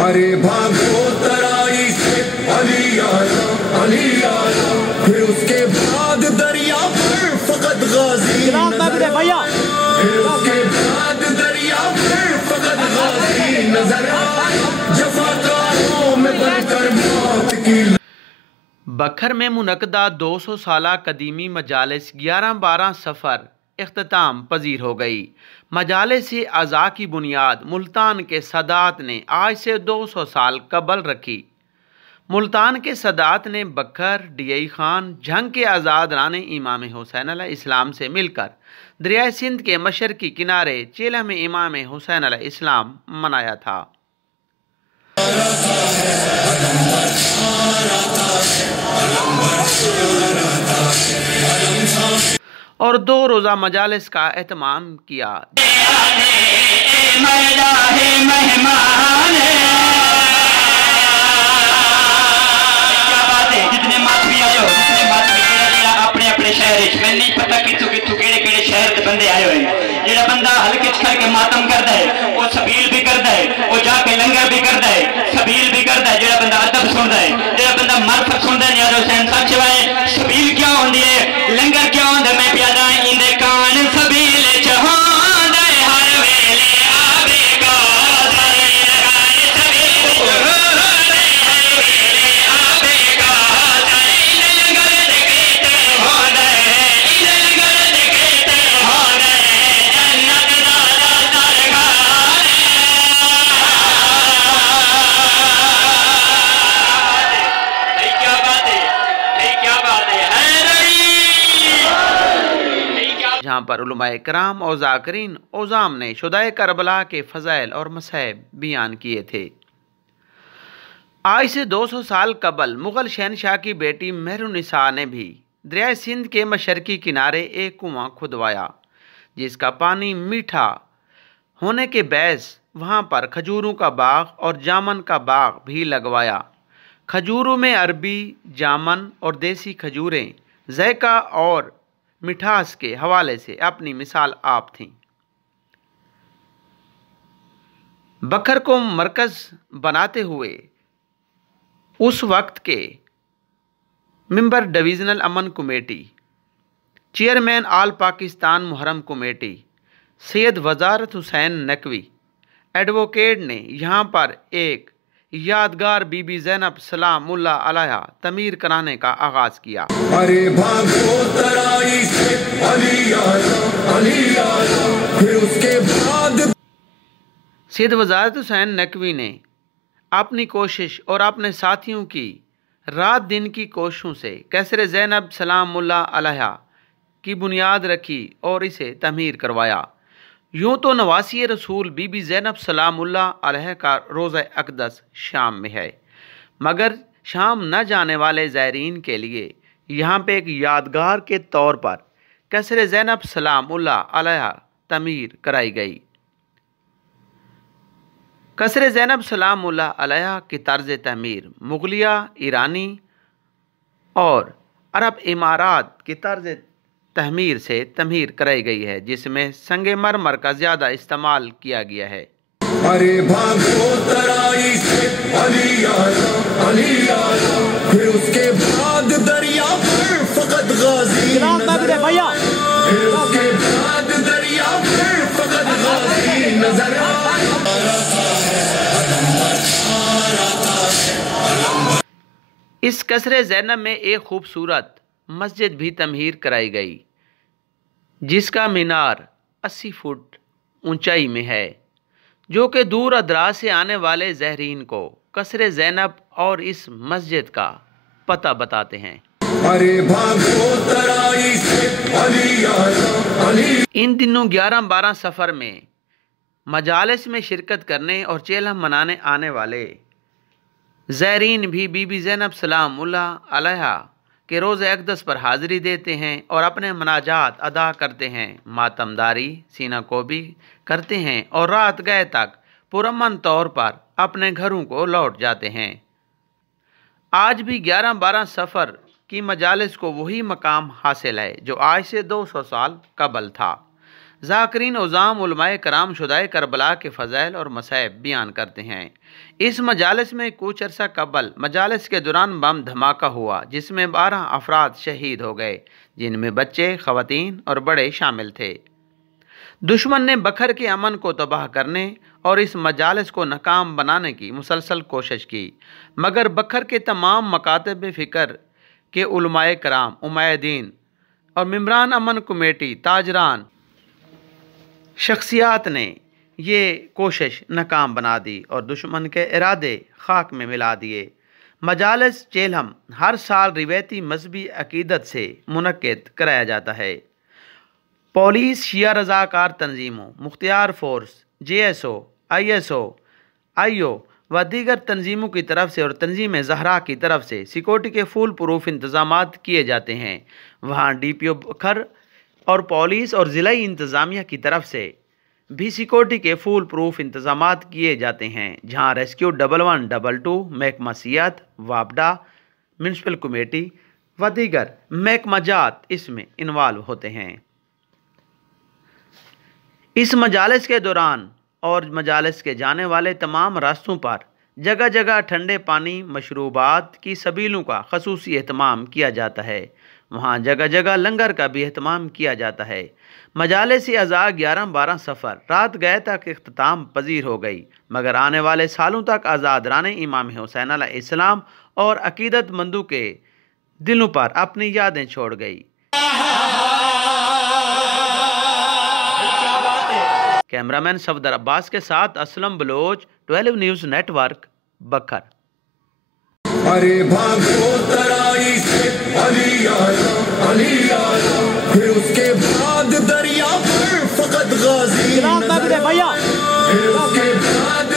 अरे भागो तराई से अली आया, अली आया, फिर उसके बाद दरिया पर फकत गाजी नजर आया, फिर उसके बाद दरिया पर फकत गाजी नजर आया, जफाकारों में बनकर मौत की। बखर में मुनक़दा 200 साला कदीमी मजालिस 11-12 सफ़र इख्तिताम पजीर हो गई। मजालिस अज़ा की बुनियाद मुल्तान के सदात ने आज से 200 साल कबल रखी। मुल्तान के सदात ने बकर, डियई खान, जंग के आज़ाद राने इमाम हुसैन अलैहिस्सलाम से मिलकर दरिया सिंध के मशरकी किनारे चेला में इमाम हुसैन अलैहिस्सलाम मनाया था और 2 रोज़ा मजालिस का एहतमाम किया। जितने मातमी आए हो, अपने अपने शहर में नहीं पता कितों कितों केड़े शहर के बंदे आए हुए हैं। जेड़ा बंदा हल्के करके मातम करता है वो सबील भी करता है, वो जाके लंगर भी करता है, सबील भी करता है। जेड़ा बंदा अदब सुनता है, जेड़ा बंदा मरफत सुनता है, यार हुसैन सच है। सबील क्या होती है, लंगर क्या होता है, मैं प्यादा इंदे कान सबील चहान हर वेले आवेगा जहाँ पर उलमाए कराम और ज़ाकिरीन ओज़ाम ने शुदाए करबला के फ़ज़ाइल और मसाइब बयान किए थे। आज से 200 साल कबल मुग़ल शहनशाह की बेटी मेहरुन्निसा ने भी दरिया सिंध के मशरकी किनारे एक कुआं खुदवाया, जिसका पानी मीठा होने के बैस वहाँ पर खजूरों का बाग और जामन का बाग भी लगवाया। खजूरों में अरबी, जामन और देसी खजूरें ज़ायका और मिठास के हवाले से अपनी मिसाल आप थीं। बकर को मरकज़ बनाते हुए उस वक्त के मेंबर डिवीज़नल अमन कमेटी, चेयरमैन आल पाकिस्तान मुहर्रम कमेटी सैयद वज़ारत हुसैन नकवी एडवोकेट ने यहाँ पर एक यादगार बीबी ज़ैनब सलामुल्लाह अलैहा तमीर कराने का आगाज़ किया। अरे भागो तराई से अली आया, अली आया, फिर उसके बाद सैयद वज़ारत हुसैन नकवी ने अपनी कोशिश और अपने साथियों की रात दिन की कोशिशों से कैसर ज़ैनब सलामुल्लाह अलैहा की बुनियाद रखी और इसे तमीर करवाया। यूँ तो नवासी रसूल बीबी ज़ैनब सलामुल्लाह अलैहा का रोज़ा अक़दस शाम में है, मगर शाम न जाने वाले ज़ायरीन के लिए यहाँ पे एक यादगार के तौर पर कैसर ज़ैनब सलामुल्लाह अलैहा तमीर कराई गई। कसर ज़ैनब सलामुल्लाह अलैहा की तर्ज़ तमीर मुग़लिया, ईरानी और अरब इमारात की तर्ज़ तमीर से तमीर कराई गई है, जिसमें संगे मरमर का ज़्यादा इस्तेमाल किया गया है। अरे भागो तराई से अली आया, अली आया, फिर उसके बाद दरिया पर फकत गाजी नजर आया, फिर उसके बाद दरिया पर फकत गाजी नजर आया। इस कसरे ज़ैनब में एक खूबसूरत मस्जिद भी तमीर कराई गई, जिसका मीनार 80 फुट ऊंचाई में है, जो कि दूर अदराज से आने वाले ज़ायरीन को कसरे ज़ैनब और इस मस्जिद का पता बताते हैं। अरे भागो तराई से अली आया, अली। इन दिनों 11-12 सफ़र में मजालिस में शिरकत करने और चेला मनाने आने वाले ज़ायरीन भी बीबी ज़ैनब सलामुल्लाह अलैहा के रोज़े अक़दस पर हाज़िरी देते हैं और अपने मनाजात अदा करते हैं, मातमदारी सीना को भी करते हैं और रात गए तक पुरअमन तौर पर अपने घरों को लौट जाते हैं। आज भी 11-12 सफ़र की मजालिस को वही मकाम हासिल है जो आज से 200 साल कबल था। ذاکرین عظام علماء کرام شہدائے کربلا کے فضائل اور مصائب بیان کرتے ہیں۔ اس مجالس میں کچھ عرصہ قبل مجالس کے دوران بم دھماکہ ہوا جس میں 12 افراد شہید ہو گئے، جن میں بچے، خواتین اور بڑے شامل تھے۔ دشمن نے بکھر کے امن کو تباہ کرنے اور اس مجالس کو ناکام بنانے کی مسلسل کوشش کی، مگر بکھر کے تمام مکاتب فکر کے علماء کرام، عمائدین اور ممبران امن کمیٹی، تاجران، شخصیات نے یہ کوشش ناکام بنا دی اور دشمن کے ارادے خاک میں ملا دیے۔ مجالس چیلم ہر سال روایتی مذہبی عقیدت سے منعقد کرایا جاتا ہے۔ پولیس، شیعہ رضاکار تنظیموں، مختار فورس، JSO، ISO، IO و دیگر تنظیموں کی طرف سے اور تنظیم زہرا کی طرف سے سیکورٹی کے فول پروف انتظامات کیے جاتے ہیں۔ وہاں DPO بکھر اور پولیس اور ضلعی انتظامیہ کی طرف سے بھی سیکورٹی کے فول پروف انتظامات کیے جاتے ہیں، جہاں ریسکیو 1122، محکمہ صحت، وابڈا، میونسپل کمیٹی و دیگر محکمہ جات اس میں انوالو ہوتے ہیں۔ اس مجالس کے دوران اور مجالس کے جانے والے تمام راستوں پر جگہ جگہ ٹھنڈے پانی مشروبات کی سبیلوں کا خصوصی اہتمام کیا جاتا ہے۔ وہاں جگہ جگہ لنگر کا بھی اہتمام کیا جاتا ہے۔ مجالس اعزاء 11-12 سفر رات گئے تک اختتام پذیر ہو گئی، مگر آنے والے سالوں تک آزاد رانے امام حسین علیہ السلام اور عقیدت مندوں کے دلوں پر اپنی یادیں چھوڑ گئی۔ کیمرامین صفدر عباس کے ساتھ Aslam Baloch, 12 news network, Bhakkar. ارے بھاگو ترائی سے علی آیا، علی آیا، پھر اس کے بعد دریا پر فقط غازی نظر آیا، پھر اس کے بعد